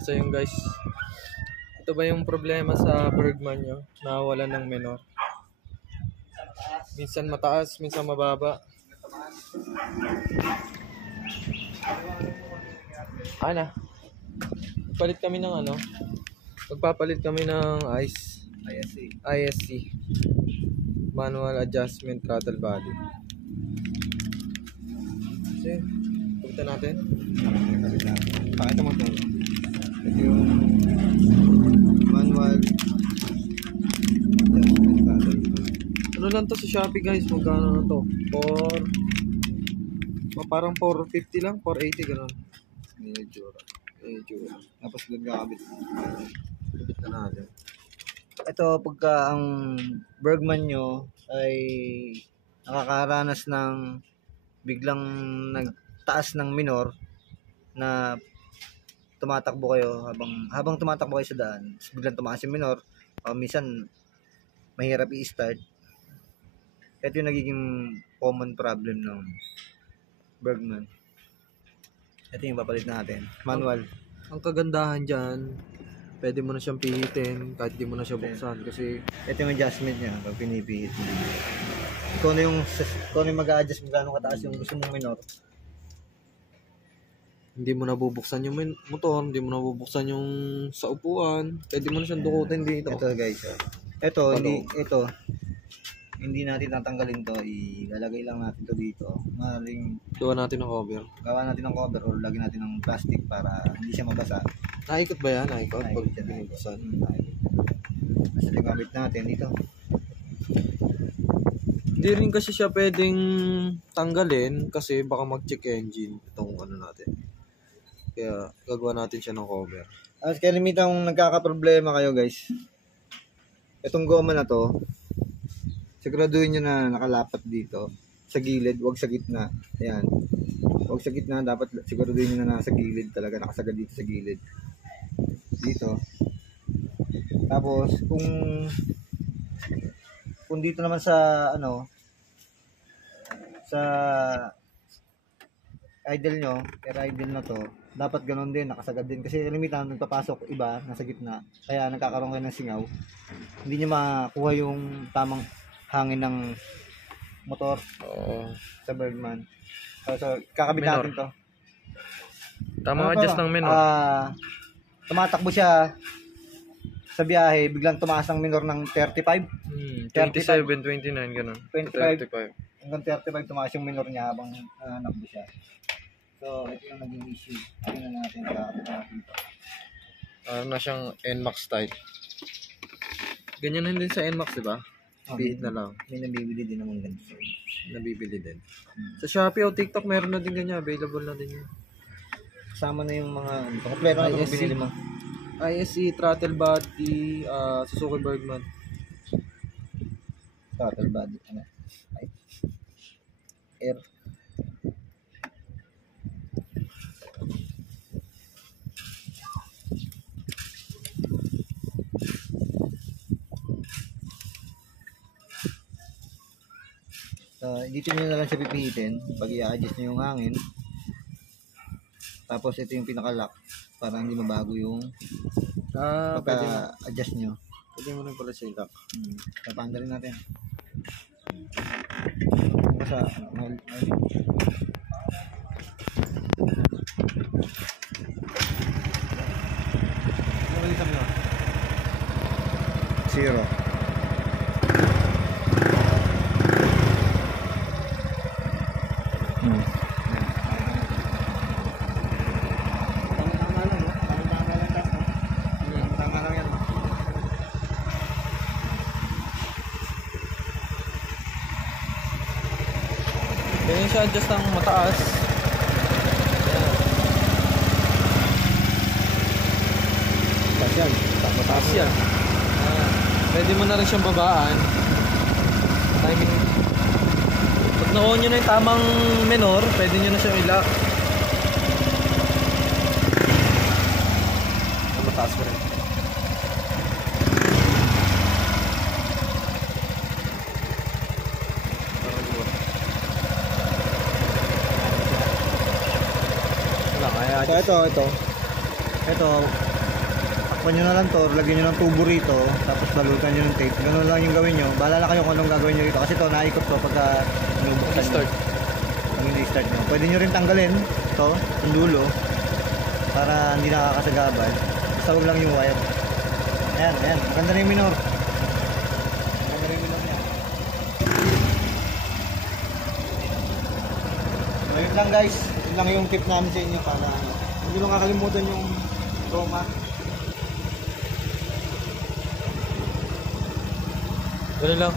Kasi yung guys, ito ba yung problema sa Bergman nyo? Nawawalan ng menor. Minsan mataas, minsan mababa. Ana, palit kami ng ano? Magpapalit kami ng ISC. Manual Adjustment Throttle Body. Kasi, pagkita natin. Pakita mo ito. Ito yung manual. Ano lang to sa Shopee guys? Magkano na to? Parang 450 lang, 480 gano'n. Medyo. Tapos doon kakabit. Kapit na natin. Ito, pagka ang Bergman nyo ay nakakaranas ng biglang nagtaas ng minor na tumatakbo kayo habang tumatakbo kayo sa daan, biglang tumaas yung minor, minsan mahirap i-start. Ito yung nagiging common problem ng Bergman. Ito yung papalit natin, manual. Ang kagandahan dyan, pwede mo na siyang pihitin kahit di mo na siya buksan kasi Ito yung adjustment niya pag pinipihit mo. Kung ano yung mag-a-adjust kung gaano kataas yung gusto mong minor. hindi mo nabubuksan yung motor, hindi mo nabubuksan yung sa upuan, pwede mo na siyang dukutin dito. Ito guys, ito hindi natin tatanggalin to, ilalagay lang natin to dito. Maring Gawa natin ng cover. gawa natin ng cover or lagyan natin ng plastic para hindi siya mabasa. Naikot ba yan? Naikot? Pag Naikot yan, binubuksan. Kasi yung gamit natin dito. Hindi rin kasi siya pwedeng tanggalin kasi baka mag-check engine itong ano natin. Kaya gagawa natin siya ng cover. As kalimitang nagkakaproblema kayo guys. Itong goma na to, siguraduhin nyo na nakalapat dito sa gilid, wag sa gitna. Ayan. Wag sa gitna, dapat siguraduhin nyo na nasa gilid talaga, nakasagad dito sa gilid. Dito. Tapos kung dito naman sa sa idle nyo, kaya idle na to, dapat ganun din, nakasagad din. Kasi limitan, nagpapasok iba, nasa gitna. Kaya nagkakaroon kayo ng singaw. Hindi nyo makuha yung tamang hangin ng motor sa Bergman. So kakabit Minor. natin to. Tamang adjust ng minor. Tumatakbo siya sa biyahe, biglang tumaas ng minor ng 35. 27, 29, gano'n. 25. 35. Hanggang 35 tumaas yung minor niya habang nakbo siya. So, ito yung naging issue. Ano na natin Na siyang NMAX type. Ganyan na din sa NMAX, di ba? Pihit na lang. May nabibili din naman ganito. Nabibili din. Sa Shopee o TikTok, meron na din ganyan. Available na din yun. Kasama na yung mga, kompleto na itong ISC. binili mo. ISC, throttle body, Suzuki Bergman. Throttle body. Air. Dito nyo na lang siya pipihitin pag i-adjust nyo yung hangin. Tapos ito yung pinaka-lock para hindi mabago yung pagka-adjust nyo. Pwede mo na pala siya i-lock. Tapanda rin natin. Sa zero. Ganyan siya adjust ng mataas. Yan. Mataas yan. Pwede mo na rin siyang babaan. Timing. Pag na-on nyo na yung tamang minor, pwede nyo na siyang i-lock. Mataas pa rin. So ito takpan nyo na lang to, lagyan nyo ng tubo rito, tapos balutan nyo ng tape. Ganun lang yung gawin nyo. Bahala kayo kung anong gagawin nyo rito. Kasi to, naikot to pagka inubuksan nyo. Start. Kung hindi start nyo. Pwede nyo rin tanggalin to, yung dulo, para hindi nakakasagabal. Basta huwag lang yung wire. Ayan, ayan. Maganda na yung minor. Maganda na yung minor niya. So, yun lang guys. Yun lang yung tip namin sa inyo para hindi nyo lang kakalimutan yung Roma. Ganun lang.